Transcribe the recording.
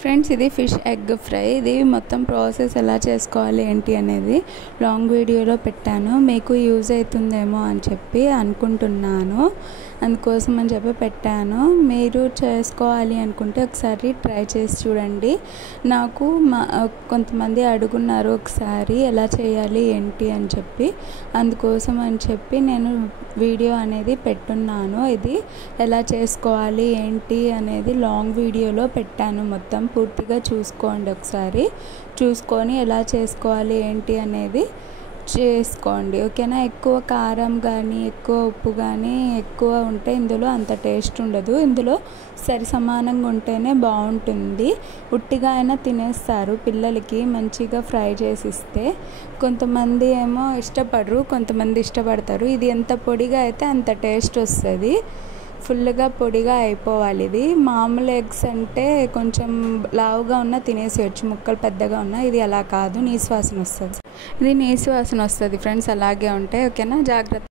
Friends, ఇది fish egg fry. ఇది మొత్తం ప్రాసెస్ ఎలా చేసుకోవాలి ఏంటి అనేది లాంగ్ వీడియోలో పెట్టాను. మీకు యూజ్ అవుతుందేమో అని చెప్పి అనుకుంటున్నాను, అందుకోసం అని చెప్పి పెట్టాను. మీరు చేసుకోవాలి అనుకుంటే ఒకసారి ట్రై చేసి చూడండి. నాకు కొంతమంది అడుగున్నారు ఒకసారి ఎలా చేయాలి ఏంటి అని చెప్పి, అందుకోసం అని చెప్పి నేను వీడియో అనేది పెట్టున్నాను. ఇది ఎలా చేసుకోవాలి ఏంటి అనేది లాంగ్ వీడియోలో పెట్టాను. మొత్తం పూర్తిగా చూసుకోండి, ఒకసారి చూసుకొని ఎలా చేసుకోవాలి ఏంటి అనేది చేసుకోండి, ఓకేనా. ఎక్కువ కారం కానీ ఎక్కువ ఉప్పు కానీ ఎక్కువ ఉంటే ఇందులో అంత టేస్ట్ ఉండదు. ఇందులో సరి సమానంగా ఉంటేనే బాగుంటుంది. ఉట్టిగా అయినా తినేస్తారు పిల్లలకి మంచిగా ఫ్రై చేసి ఇస్తే. కొంతమంది ఏమో ఇష్టపడరు, కొంతమంది ఇష్టపడతారు. ఇది ఎంత పొడిగా అయితే అంత టేస్ట్ వస్తుంది. ఫుల్గా పొడిగా అయిపోవాలి. ఇది మామూలు ఎగ్స్ అంటే కొంచెం లావుగా ఉన్నా తినేసేయచ్చు, ముక్కలు పెద్దగా ఉన్నా. ఇది అలా కాదు, నీసు వాసన వస్తుంది. ఇది నీసు వాసన వస్తుంది ఫ్రెండ్స్, అలాగే ఉంటాయి, ఓకేనా. జాగ్రత్త.